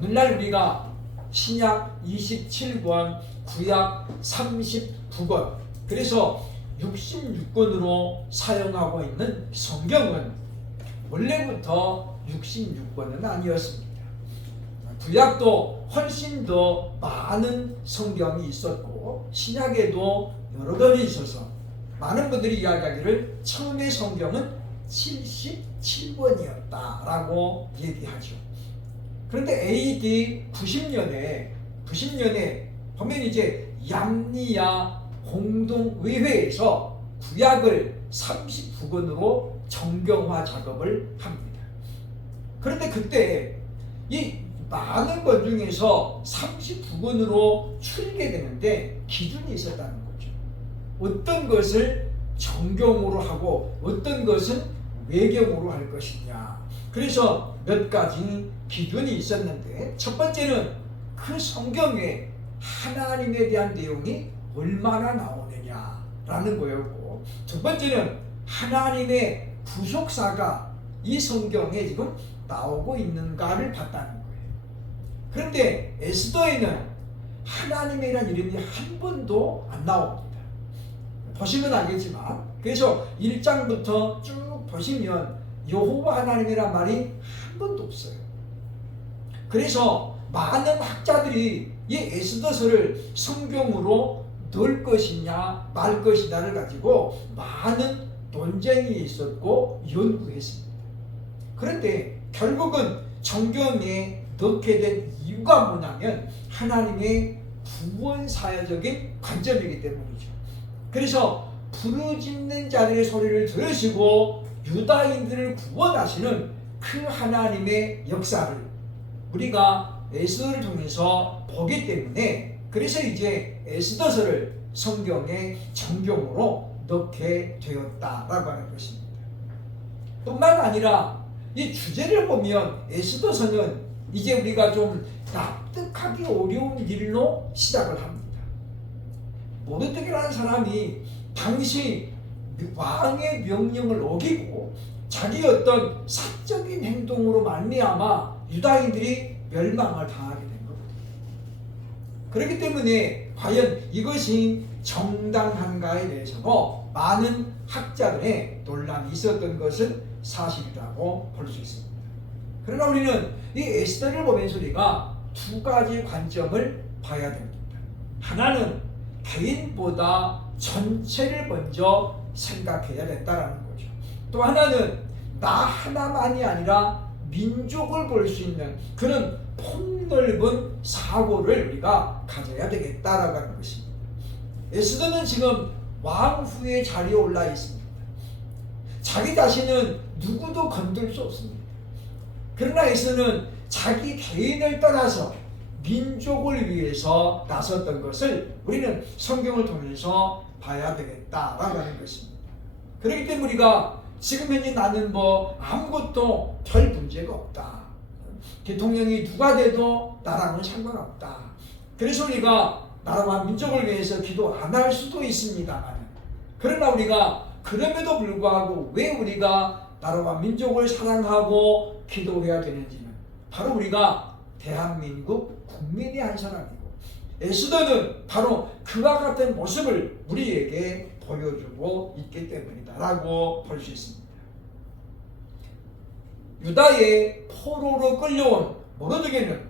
오늘날 우리가 신약 27권, 구약 39권, 그래서 66권으로 사용하고 있는 성경은 원래부터 66권은 아니었습니다. 구약도 훨씬 더 많은 성경이 있었고 신약에도 여러 권이 있어서 많은 분들이 이야기하기를 처음에 성경은 77권이었다라고 얘기하죠. 그런데 AD 90년에 보면 이제 얌니아 공동의회에서 구약을 39권으로 정경화 작업을 합니다. 그런데 그때 이 많은 것 중에서 39권으로 추리게 되는데 기준이 있었다는 거죠. 어떤 것을 정경으로 하고 어떤 것은 외경으로 할 것이냐. 그래서 몇 가지 기준이 있었는데 첫 번째는 그 성경에 하나님에 대한 내용이 얼마나 나오느냐라는 거였고, 두 번째는 하나님의 구속사가 이 성경에 지금 나오고 있는가를 봤다는 거예요. 그런데 에스더에는 하나님이라는 이름이 한 번도 안 나옵니다. 보시면 알겠지만, 그래서 1장부터 쭉 보시면 여호와 하나님이란 말이 한 번도 없어요. 그래서 많은 학자들이 이 에스더서를 성경으로 넣을 것이냐 말 것이냐를 가지고 많은 논쟁이 있었고 연구했습니다. 그런데 결국은 성경에 넣게 된 이유가 뭐냐면 하나님의 구원사역적인 관점이기 때문이죠. 그래서 부르짖는 자들의 소리를 들으시고 유다인들을 구원하시는 그 하나님의 역사를 우리가 에스더를 통해서 보기 때문에, 그래서 이제 에스더서를 성경의 정경으로 넣게 되었다라고 하는 것입니다. 뿐만 아니라 이 주제를 보면 에스더서는 이제 우리가 좀 납득하기 어려운 일로 시작을 합니다. 모르드게라는 사람이 당시 왕의 명령을 어기고 자기 어떤 사적인 행동으로 말미암아 유다인들이 멸망을 당하게 된 겁니다. 그렇기 때문에 과연 이것이 정당한가에 대해서도 많은 학자들의 논란이 있었던 것은 사실이라고 볼 수 있습니다. 그러나 우리는 이 에스더를 보면서 우리가 두 가지 관점을 봐야 됩니다. 하나는 개인보다 전체를 먼저 생각해야 된다는 거죠. 또 하나는 나 하나만이 아니라 민족을 볼 수 있는 그런 폭넓은 사고를 우리가 가져야 되겠다라고 하는 것입니다. 에스더는 지금 왕후의 자리에 올라 있습니다. 자기 자신은 누구도 건들 수 없습니다. 그러나 에스더는 자기 개인을 떠나서 민족을 위해서 나섰던 것을 우리는 성경을 통해서 봐야 되겠다라고 하는 것입니다. 그렇기 때문에 우리가 지금 현재 나는 아무것도 별 문제가 없다. 대통령이 누가 돼도 나랑은 상관없다. 그래서 우리가 나라와 민족을 위해서 기도 안 할 수도 있습니다만, 그러나 우리가 그럼에도 불구하고 왜 우리가 나라와 민족을 사랑하고 기도해야 되는지는 바로 우리가 대한민국 국민의 한 사람이고, 에스더는 바로 그와 같은 모습을 우리에게 보여주고 있기 때문이다라고 볼 수 있습니다. 유다의 포로로 끌려온 모르드게는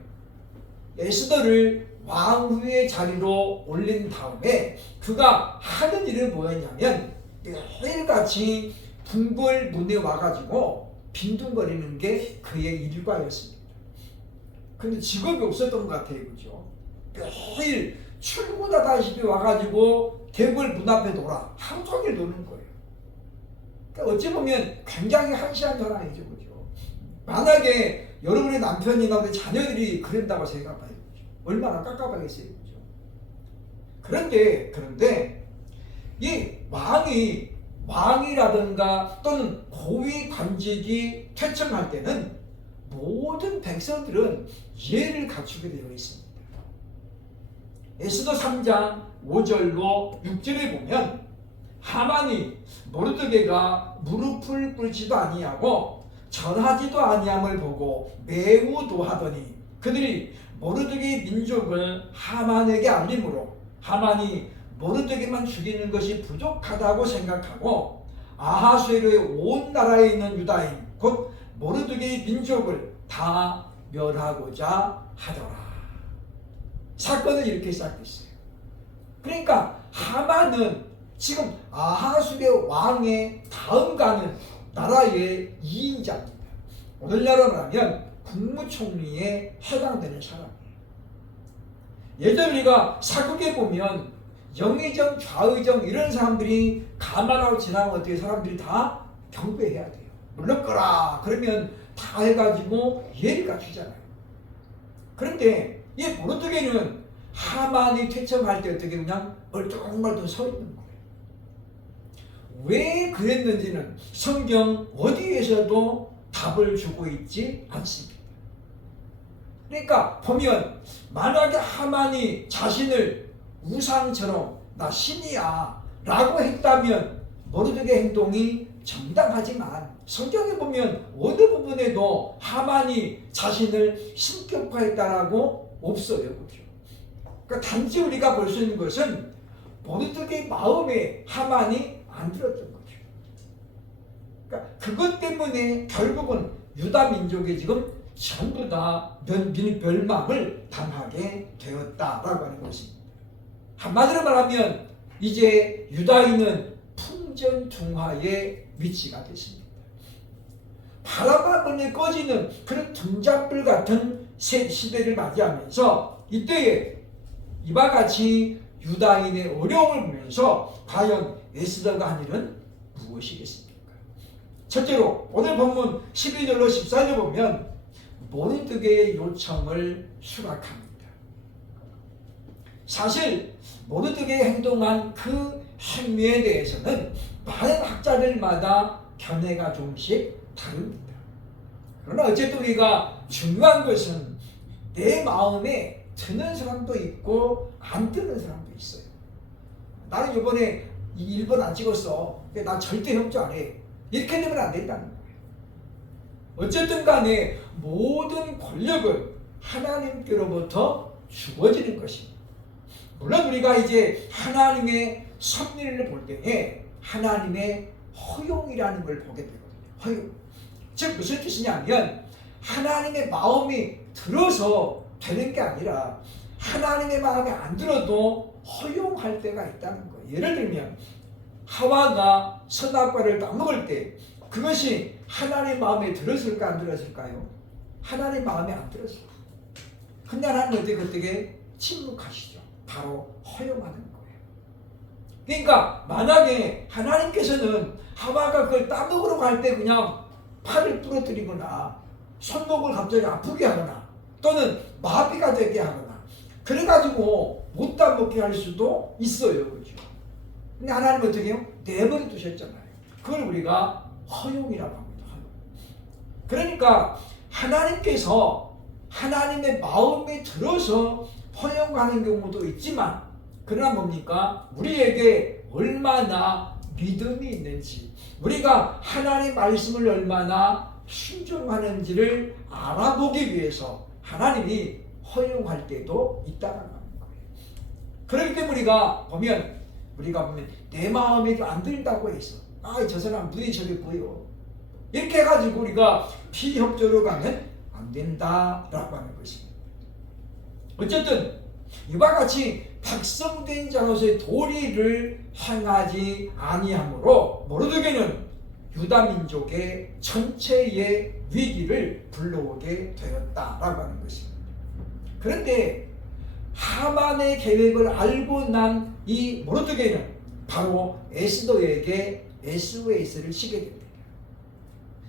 에스더를 왕후의 자리로 올린 다음에 그가 하는 일은 뭐였냐면 매일같이 궁궐 문에 와가지고 빈둥거리는 게 그의 일과였습니다. 근데 직업이 없었던 것 같아요. 그죠? 매일 출근하다시피 와가지고 대궐 문 앞에 놀아. 하루 종일 노는 거예요. 그러니까 어찌 보면 굉장히 한시한 사람이죠. 그죠? 만약에 여러분의 남편이나 우리 자녀들이 그런다고 생각해봐요. 얼마나 깝깝하겠어요. 그죠? 그런데 이 왕이라든가 또는 고위 관직이 퇴청할 때는 모든 백성들은 예를 갖추게 되어 있습니다. 에스더 3장 5절로 6절에 보면 하만이 모르드게가 무릎을 꿇지도 아니하고 절하지도 아니함을 보고 매우 도하더니 그들이 모르드게의 민족을 하만에게 알림으로 하만이 모르드게만 죽이는 것이 부족하다고 생각하고 아하수에로의 온 나라에 있는 유다인 곧 모르드게의 민족을 다 멸하고자 하더라. 사건은 이렇게 시작됐어요. 그러니까 하만은 지금 아하수의 왕의 다음 가는 나라의 2인자입니다. 오늘날로 말하면 국무총리에 해당되는 사람이에요. 예전 우리가 사극에 보면 영의정, 좌의정 이런 사람들이 가만하고 지나면 어떻게 사람들이 다 경배해야 돼요. 물러거라 그러면 다 해가지고 예를 갖추잖아요. 그런데 이 모르드게는 하만이 퇴청할 때 어떻게 그냥 얼뚱얼뚱 서 있는 거예요. 왜 그랬는지는 성경 어디에서도 답을 주고 있지 않습니다. 그러니까 보면 만약에 하만이 자신을 우상처럼 나 신이야 라고 했다면 모르드게 행동이 정당하지만 성경에 보면 어느 부분에도 하만이 자신을 신격화했다라고 없어요. 그렇죠? 그러니까 단지 우리가 볼 수 있는 것은 모르드게 마음에 하만이 안 들었던 거죠. 그러니까 그것 때문에 결국은 유다 민족이 지금 전부 다 멸망을 당하게 되었다라고 하는 것입니다. 한마디로 말하면 이제 유다인은 풍전등화의 위치가 됐습니다. 바라만 보니 꺼지는 그런 등잔불 같은 시대를 맞이하면서 이때에 이와 같이 유다인의 어려움을 보면서 과연 에스더가 한 일은 무엇이겠습니까? 첫째로 오늘 본문 12절로 14절 보면 모르드게의 요청을 수락합니다. 사실 모르드게가 행동한 그 행위에 대해서는 많은 학자들마다 견해가 조금씩 다릅니다. 그러나 어쨌든 우리가 중요한 것은 내 마음에 드는 사람도 있고 안 드는 사람도 있어요. 나는 이번에 1번 안 찍었어. 난 절대 협조 안 해. 이렇게 되면 안 된다는 거예요. 어쨌든 간에 모든 권력은 하나님께로부터 주어지는 것입니다. 물론 우리가 이제 하나님의 섭리를 볼 때에 하나님의 허용이라는 걸 보게 되거든요. 허용. 즉 무슨 뜻이냐면 하나님의 마음이 들어서 되는 게 아니라 하나님의 마음에 안 들어도 허용할 때가 있다는 거예요. 예를 들면 하와가 선악과를 따먹을 때 그것이 하나님의 마음에 들었을까 안 들었을까요? 하나님의 마음에 안 들었어요. 근데 하나님은 어떻게 침묵하시죠. 바로 허용하는 거예요. 그러니까 만약에 하나님께서는 하와가 그걸 따먹으러 갈 때 그냥 팔을 부러뜨리거나 손목을 갑자기 아프게 하거나 또는 마비가 되게 하거나 그래가지고 못 따먹게 할 수도 있어요. 그렇죠? 근데 하나님은 어떻게 해요? 내버려 두셨잖아요. 그걸 우리가 허용이라고 합니다. 허용. 그러니까 하나님께서 하나님의 마음에 들어서 허용하는 경우도 있지만 그러나 뭡니까? 우리에게 얼마나 믿음이 있는지 우리가 하나님의 말씀을 얼마나 순종하는지를 알아보기 위해서 하나님이 허용할 때도 있다는 거예요. 그렇기 때문에 우리가 보면 내 마음에 안 들다고 해서 저 사람 눈이 저게 보여 이렇게 해가지고 우리가 피협조로 가면 안 된다라고 하는 것입니다. 어쨌든 이와 같이 박성된 자로서의 도리를 행하지 아니하므로 모르드게는 유다 민족의 전체의 위기를 불러오게 되었다라고 하는 것입니다. 그런데 하만의 계획을 알고 난 이 모르드게는 바로 에스더에게 SOS를 치게 됩니다.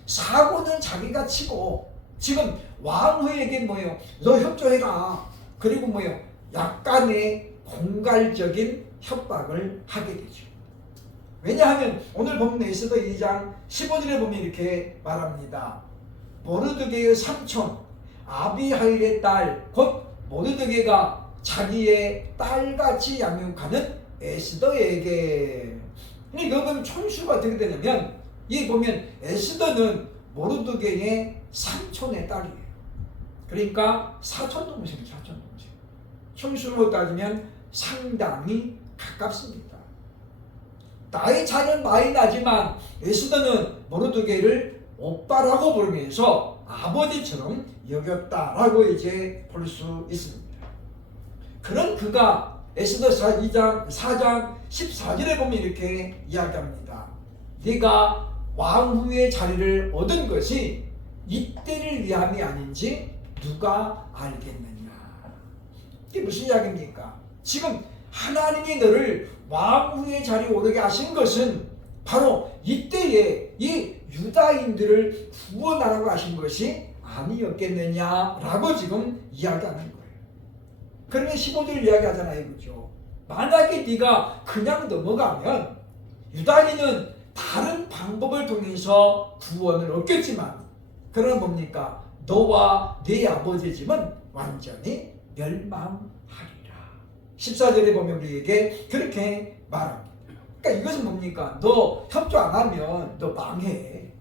사고는 자기가 치고 지금 왕후에게 뭐예요? 너 협조해라. 그리고 뭐예요? 약간의 공갈적인 협박을 하게 되죠. 왜냐하면 오늘 보면 에스더 2장 15절에 보면 이렇게 말합니다. 모르드게의 삼촌 아비하일의 딸 곧 모르드게가 자기의 딸같이 양육하는 에스더에게. 이거 보면 총수가 어떻게 되냐면 이 보면 에스더는 모르드게의 삼촌의 딸이에요. 그러니까 사촌 동생. 형수로 따지면 상당히 가깝습니다. 나이 차이는 많이 나지만 에스더는 모르드게를 오빠라고 부르면서 아버지처럼 여겼다라고 이제 볼 수 있습니다. 그런 그가 에스더 4장 14절에 보면 이렇게 이야기합니다. 네가 왕후의 자리를 얻은 것이 이때를 위함이 아닌지 누가 알겠느냐. 이게 무슨 이야기입니까? 지금 하나님이 너를 왕후의 자리에 오르게 하신 것은 바로 이때에 이 유다인들을 구원하라고 하신 것이 아니었겠느냐라고 지금 이야기하는 거예요. 그러면 15절 이야기하잖아요. 그렇죠? 만약에 네가 그냥 넘어가면 유다인은 다른 방법을 통해서 구원을 얻겠지만 그러나 뭡니까? 너와 네 아버지 집은 완전히 멸망하리라. 14절에 보면 우리에게 그렇게 말합니다. 그러니까 이것은 뭡니까? 너 협조 안 하면 너 망해.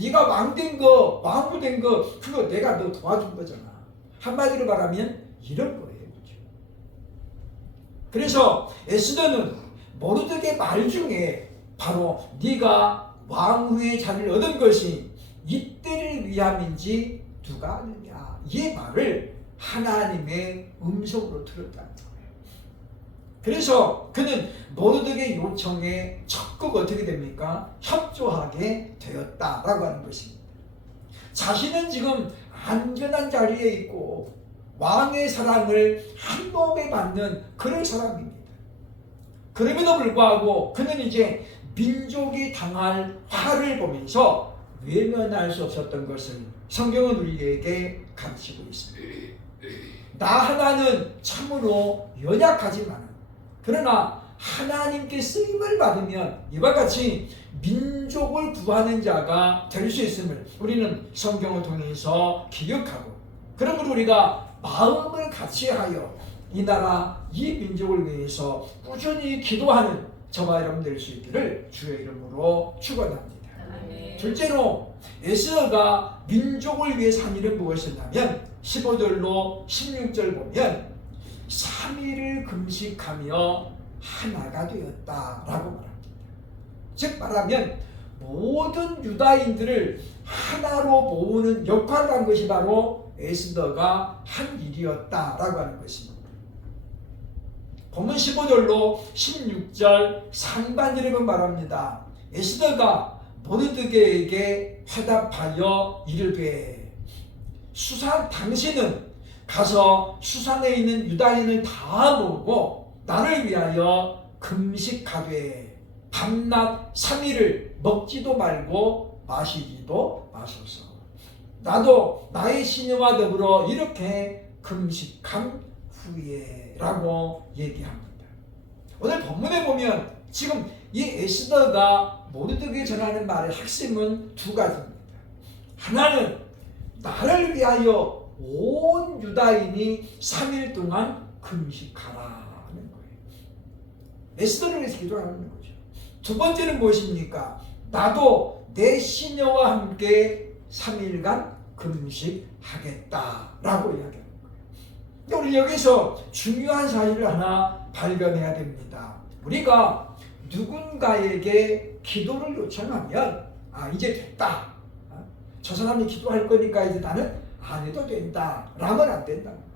네가 왕된 거, 왕후 된 거, 그거 내가 너 도와준 거잖아. 한마디로 말하면 이런 거예요. 그렇죠? 그래서 에스더는 모르드게 말 중에 바로 네가 왕후의 자리를 얻은 것이 이때를 위함인지 누가 아느냐, 이 말을 하나님의 음성으로 들었다는 거예요. 그래서 그는 모르드게 요청에 적극 어떻게 됩니까? 협조하게 되었다라고 하는 것입니다. 자신은 지금 안전한 자리에 있고 왕의 사랑을 한 몸에 받는 그런 사람입니다. 그럼에도 불구하고 그는 이제 민족이 당할 화를 보면서 외면할 수 없었던 것을 성경은 우리에게 가르치고 있습니다. 나 하나는 참으로 연약하지만 그러나 하나님께 쓰임을 받으면 이와 같이 민족을 구하는 자가 될 수 있음을 우리는 성경을 통해서 기억하고 그러므로 우리가 마음을 같이하여 이 나라 이 민족을 위해서 꾸준히 기도하는 저와 여러분 될 수 있기를 주의 이름으로 축원합니다. 둘째로 에스더가 민족을 위해서 한 일은 무엇이었냐면 15절로 16절 보면 3일을 금식하며 하나가 되었다라고 말합니다. 즉 말하면 모든 유다인들을 하나로 모으는 역할을 한 것이 바로 에스더가 한 일이었다라고 하는 것입니다. 본문 15절로 16절 상반절에 말합니다. 에스더가 모르드게에게 화답하여 이르되 당신은 가서 수산에 있는 유다인을 다 모으고 나를 위하여 금식하되 밤낮 3일을 먹지도 말고 마시지도 마소서. 나도 나의 시녀와 더불어 이렇게 금식한 후에 라고 얘기합니다. 오늘 본문에 보면 지금 이 에스더가 모르드게에 전하는 말의 핵심은 두 가지입니다. 하나는 나를 위하여 온 유다인이 3일 동안 금식하라는 거예요. 에스더를 위해서 기도하는 거죠. 두 번째는 무엇입니까? 나도 내 시녀와 함께 3일간 금식하겠다라고 이야기합니다. 우리 여기서 중요한 사실을 하나 발견해야 됩니다. 우리가 누군가에게 기도를 요청하면 이제 됐다. 저 사람이 기도할 거니까 이제 나는 안 해도 된다. 라면 안 된다는 거예요.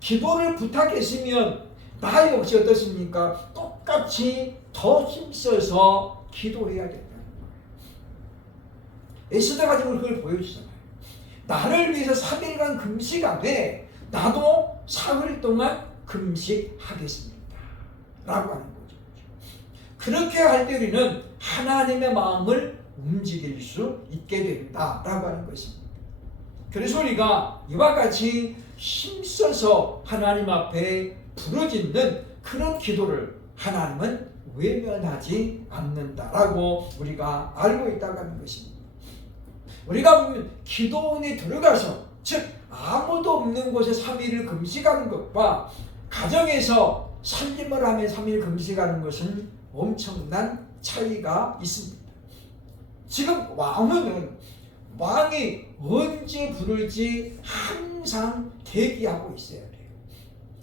기도를 부탁했으면 나 역시 어떻습니까? 똑같이 더 힘써서 기도해야 된다는 거예요. 에스더가 지금 그걸 보여주잖아요. 나를 위해서 3일간 금식하되 나도 4일 동안 금식하겠습니다. 라고 하는 거죠. 그렇게 할 때 우리는 하나님의 마음을 움직일 수 있게 된다라고 하는 것입니다. 그래서 우리가 이와 같이 힘써서 하나님 앞에 부르짖는 그런 기도를 하나님은 외면하지 않는다라고 우리가 알고 있다고 하는 것입니다. 우리가 보면 기도원에 들어가서 즉 아무도 없는 곳에 3일을 금식하는 것과 가정에서 살림을 하며 3일 금식하는 것은 엄청난 차이가 있습니다. 지금 왕후는 왕이 언제 부를지 항상 대기하고 있어야 돼요.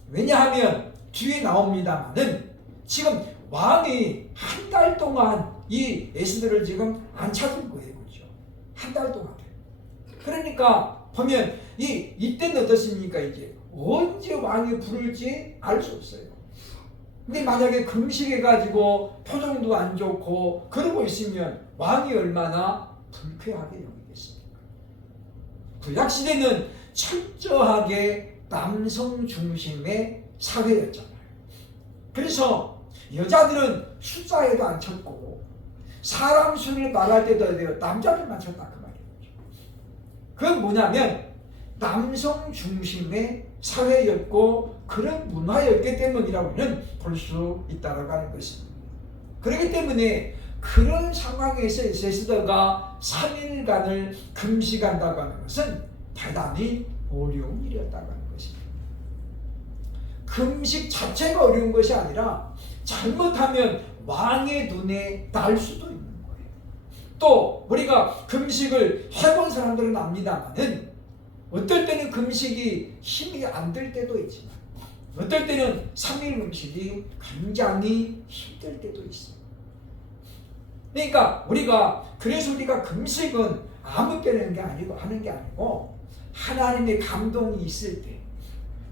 왜냐하면 뒤에 나옵니다만은 지금 왕이 한 달 동안 이 에스더를 지금 안 찾은 거예요. 그렇죠? 한 달 동안. 그러니까 보면 이때는 어떻습니까? 이제 언제 왕이 부를지 알 수 없어요. 근데 만약에 금식해가지고 표정도 안 좋고 그러고 있으면 왕이 얼마나 불쾌하게 여기겠습니까? 구약시대는 철저하게 남성 중심의 사회였잖아요. 그래서 여자들은 숫자에도 안 쳤고 사람 수를 말할 때도 남자들만 쳤다 그 말이에요. 그건 뭐냐면 남성 중심의 사회였고 그런 문화였기 때문이라고는 볼 수 있다고 하는 것입니다. 그렇기 때문에 그런 상황에서 에스더가 3일간을 금식한다고 하는 것은 대단히 어려운 일이었다고 하는 것입니다. 금식 자체가 어려운 것이 아니라 잘못하면 왕의 눈에 날 수도 있는 거예요. 또 우리가 금식을 해본 사람들은 압니다만은 어떨 때는 금식이 힘이 안 들 때도 있지만 어떨 때는 3일 금식이 굉장히 힘들 때도 있어요. 그러니까 그래서 우리가 금식은 아무 때나 하는 게 아니고 하나님의 감동이 있을 때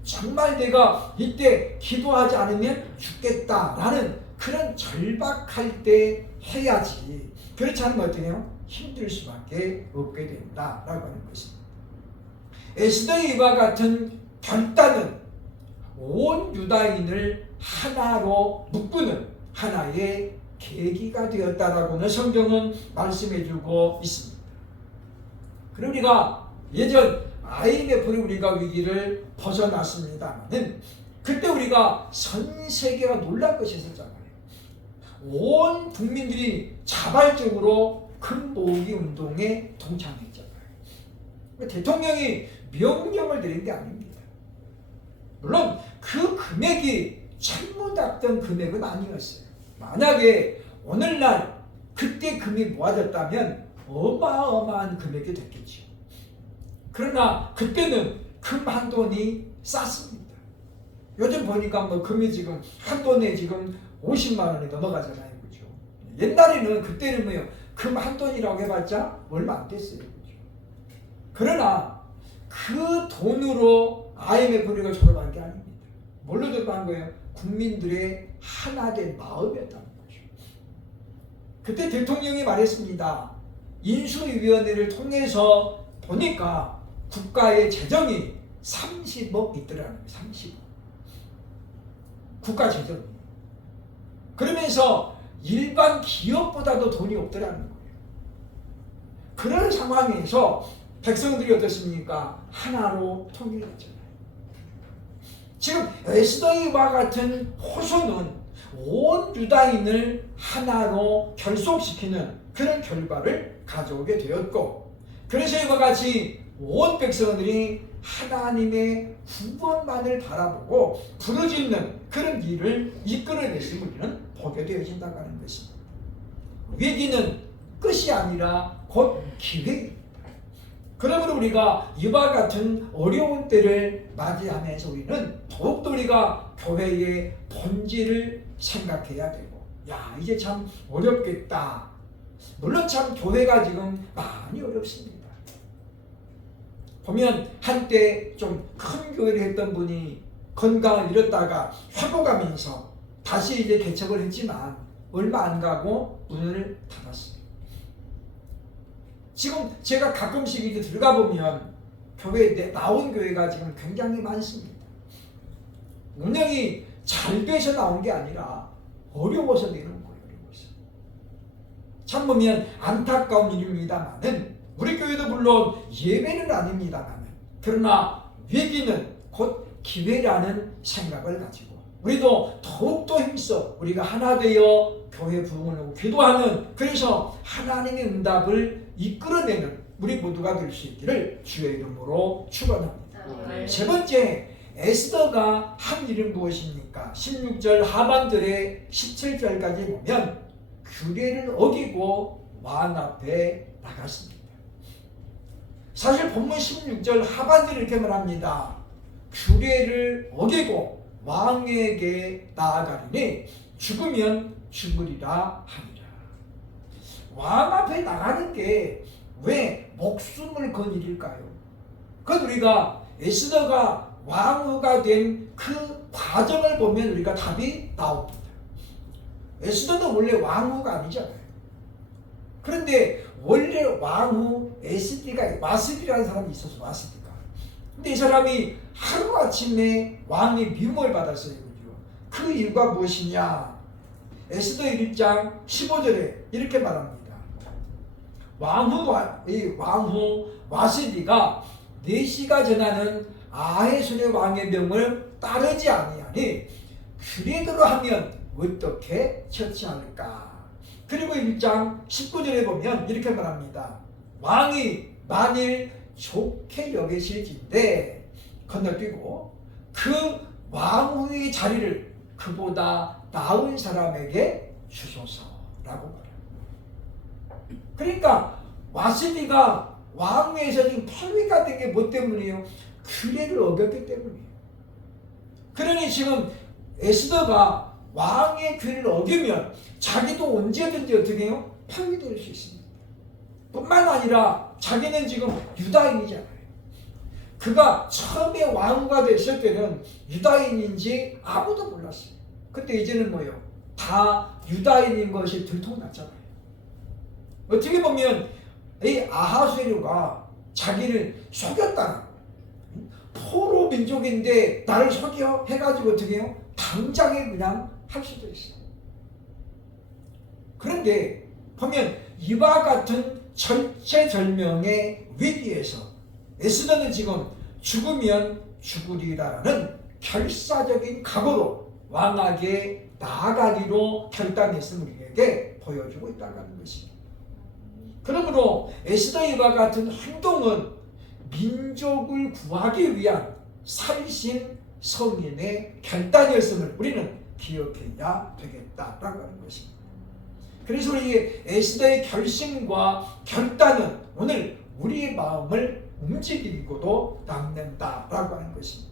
정말 내가 이때 기도하지 않으면 죽겠다라는 그런 절박할 때 해야지. 그렇지 않으면 어떻게 해요? 힘들 수밖에 없게 된다라고 하는 것입니다. 에스더의 이와 같은 결단은 온 유다인을 하나로 묶는 하나의 계기가 되었다라고는 성경은 말씀해주고 있습니다. 그리고 우리가 예전 IMF를 우리가 위기를 벗어났습니다만은 그때 우리가 전 세계가 놀랄 것이 있었잖아요. 온 국민들이 자발적으로 금 모으기 운동에 동참했잖아요. 대통령이 명령을 내린 게 아닙니다. 물론 그 금액이 천문학던 금액은 아니었어요. 만약에 오늘날 그때 금이 모아졌다면 어마어마한 금액이 됐겠죠. 그러나 그때는 금 한 돈이 쌌습니다. 요즘 보니까 뭐 금이 지금 한 돈에 지금 50만 원이 넘어가잖아요. 그죠? 옛날에는 그때는 뭐요? 금 한 돈이라고 해봤자 얼마 안 됐어요. 그죠? 그러나 그 돈으로 IMF를 졸업한 게 아닙니다. 뭘로 졸업한 거예요? 국민들의 하나된 마음이었다는 거죠. 그때 대통령이 말했습니다. 인수위원회를 통해서 보니까 국가의 재정이 30억 있더라는 거예요. 30억. 국가 재정이. 그러면서 일반 기업보다도 돈이 없더라는 거예요. 그런 상황에서 백성들이 어떻습니까? 하나로 통일했잖아요. 지금 에스더와 같은 호소는 온 유다인을 하나로 결속시키는 그런 결과를 가져오게 되었고, 그래서 이와 같이 온 백성들이 하나님의 구원만을 바라보고 부르짖는 그런 일을 이끌어내신 우리는 보게 되어진다고 하는 것입니다. 위기는 끝이 아니라 곧 기회입니다. 그러므로 우리가 이와 같은 어려운 때를 맞이하면서 우리는 더욱더 우리가 교회의 본질을 생각해야 되고, 야, 이제 참 어렵겠다. 물론 참 교회가 지금 많이 어렵습니다. 보면 한때 좀 큰 교회를 했던 분이 건강을 잃었다가 회복하면서 다시 이제 개척을 했지만 얼마 안 가고 문을 닫았어요. 지금 제가 가끔씩 이제 들어가 보면 교회에 나온 교회가 지금 굉장히 많습니다. 운영이 잘 돼서 나온 게 아니라 어려워서 내는 거예요. 어려워서. 참 보면 안타까운 일입니다만은 우리 교회도 물론 예배는 아닙니다만은 그러나 위기는 곧 기회라는 생각을 가지고 우리도 더욱더 힘써 우리가 하나 되어 교회 부흥을 하고 기도하는, 그래서 하나님의 응답을 이끌어내는 우리 모두가 될 수 있기를 주의 이름으로 축원합니다. 세 번째, 에스더가 한 일은 무엇입니까? 16절 하반절에 17절까지 보면 규례를 어기고 왕 앞에 나갔습니다. 사실 본문 16절 하반절에 이렇게 말합니다. 규례를 어기고 왕에게 나아가리니 죽으면 죽으리라 하니라. 왕 앞에 나가는 게 왜 목숨을 건 일일까요? 그건 우리가 에스더가 왕후가 된 그 과정을 보면 우리가 답이 나옵니다. 에스더는 원래 왕후가 아니잖아요. 그런데 원래 왕후 와스디라는 사람이 있었어. 와스디가. 근데 이 사람이 하루아침에 왕의 미움을 받았어요. 그 이유가 무엇이냐? 에스더 1장 15절에 이렇게 말합니다. 왕후 와스디가 내시가 전하는 아하수의 왕의 명을 따르지 아니하니 그래대로 하면 어떻게 처치할까? 그리고 1장 19절에 보면 이렇게 말합니다. 왕이 만일 좋게 여기실진데 건너뛰고 그 왕후의 자리를 그보다 나은 사람에게 주소서라고 말합니다. 그러니까 와스디가 왕위에서 지금 폐위가 된 게 뭐 때문이에요? 규례를 어겼기 때문이에요. 그러니 지금 에스더가 왕의 규례를 어기면 자기도 언제든지 어떻게 해요? 폐위될 수 있습니다. 뿐만 아니라 자기는 지금 유다인이잖아요. 그가 처음에 왕후가 됐을 때는 유다인인지 아무도 몰랐어요. 근데 이제는 뭐예요? 다 유다인인 것이 들통났잖아요. 어떻게 보면 이 아하수에르가 자기를 속였다는 거예요. 포로 민족인데 나를 속여 해가지고 어떻게 해요? 당장에 그냥 할 수도 있어요. 그런데 보면 이와 같은 절체절명의 위기에서 에스더는 지금 죽으면 죽으리라는 결사적인 각오로 왕에게 나아가기로 결단했음을 우리에게 보여주고 있다는 것입니다. 그러므로 에스더 이와 같은 행동은 민족을 구하기 위한 살신 성인의 결단이었음을 우리는 기억해야 되겠다라고 하는 것입니다. 그래서 우리 에스더의 결심과 결단은 오늘 우리의 마음을 움직이고도 남는다라고 하는 것입니다.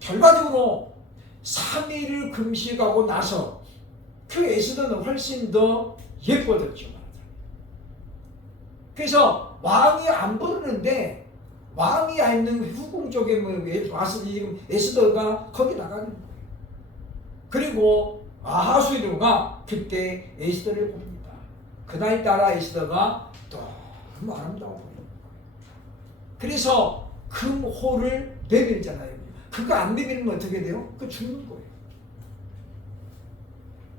결과적으로 3일을 금식하고 나서 그 에스더는 훨씬 더 예뻐졌죠. 그래서 왕이 안 부르는데 왕이 있는 후궁 쪽에 와서 지금 에스더가 거기 나가는 거예요. 그리고 아하수에르가 그때 에스더를 봅니다. 그날따라 에스더가 너무 아름다워 보이는 거예요. 그래서 금호를 내밀잖아요. 그거 안 내밀면 어떻게 돼요? 그 죽는 거예요.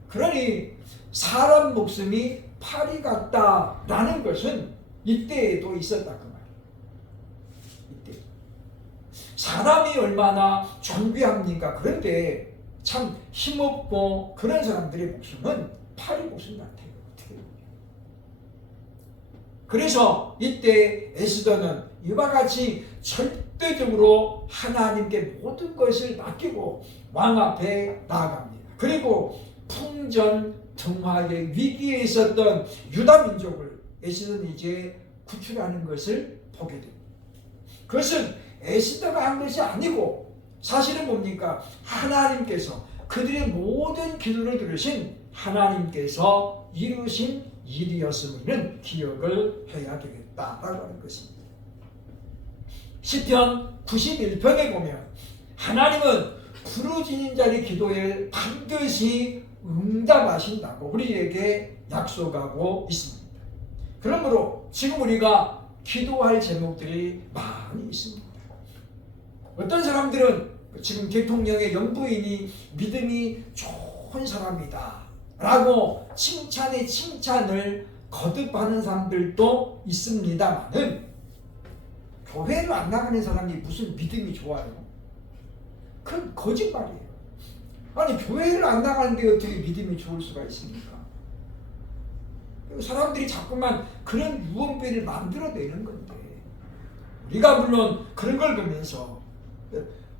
그러니 사람 목숨이 파리 같다라는 것은 이때에도 있었다 그 말이에요. 이때 사람이 얼마나 존귀합니까? 그런데 참 힘없고 그런 사람들의 목숨은 파리 목숨 같아요. 어떻게 보면. 그래서 이때 에스더는 이와 같이 절대적으로 하나님께 모든 것을 맡기고 왕 앞에 나아갑니다. 그리고 풍전등화의 위기에 있었던 유다 민족을 에스더는 이제 구출하는 것을 보게 됩니다. 그것은 에스더가 한 것이 아니고 사실은 뭡니까? 하나님께서 그들의 모든 기도를 들으신 하나님께서 이루신 일이었음을 기억을 해야 되겠다라고 하는 것입니다. 시편 91편에 보면 하나님은 부르짖는 자의 기도에 반드시 응답하신다고 우리에게 약속하고 있습니다. 그러므로 지금 우리가 기도할 제목들이 많이 있습니다. 어떤 사람들은 지금 대통령의 영부인이 믿음이 좋은 사람이다 라고 칭찬에 칭찬을 거듭하는 사람들도 있습니다만은 교회를 안 나가는 사람이 무슨 믿음이 좋아요? 그건 거짓말이에요. 아니 교회를 안 나가는데 어떻게 믿음이 좋을 수가 있습니까? 사람들이 자꾸만 그런 유언비를 만들어내는 건데 우리가 물론 그런 걸 보면서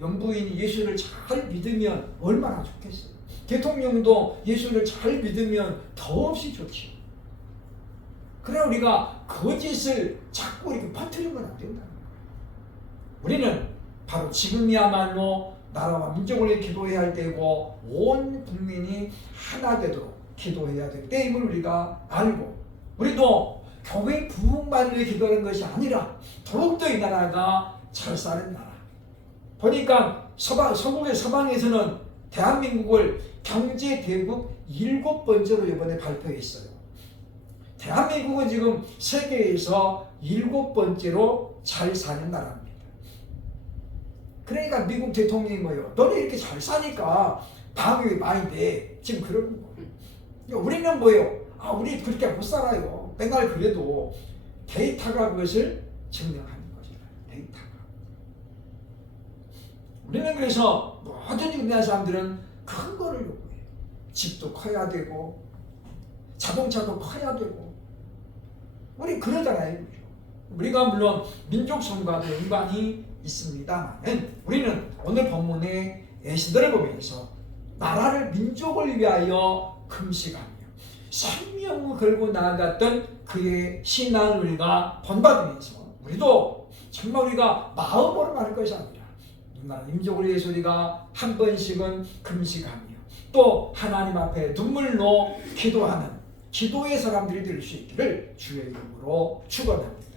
영부인이 예수를 잘 믿으면 얼마나 좋겠어요. 대통령도 예수를 잘 믿으면 더없이 좋죠. 그러나 우리가 거짓을 자꾸 이렇게 퍼뜨리면 안 된다. 우리는 바로 지금이야말로 나라와 민족을 위해 기도해야 할 때고 온 국민이 하나 되도록 기도해야 될 때임을 우리가 알고, 우리도 교회 부흥만을 위해 기도하는 것이 아니라 더욱더 이 나라가 잘 사는 나라. 보니까 서구의 서방에서는 대한민국을 경제 대국 7번째로 이번에 발표했어요. 대한민국은 지금 세계에서 7번째로 잘 사는 나라입니다. 그러니까 미국 대통령이 뭐예요? 너네 이렇게 잘 사니까 방위 많이 돼. 지금 그러는 거예요. 우리는 뭐예요? 우리 그렇게 못 살아요. 맨날 그래도 데이터가 그것을 증명하는 거죠. 데이터가. 우리는 그래서 모든 우리나라 사람들은 큰 거를 요구해요. 집도 커야 되고 자동차도 커야 되고. 우리 그러잖아요. 우리가 물론 민족성과도 연관이 있습니다만 우리는 오늘 본문의 에스더를 보면서 나라를 민족을 위하여 금식하며 생명을 걸고 나아갔던 그의 신앙을 우리가 본받으면서 우리도 정말 우리가 마음으로 말할 것이 아니라 나라 민족을 위해서 우리가 한 번씩은 금식하며 또 하나님 앞에 눈물로 기도하는 기도의 사람들이 될 수 있기를 주의 이름으로 축원합니다.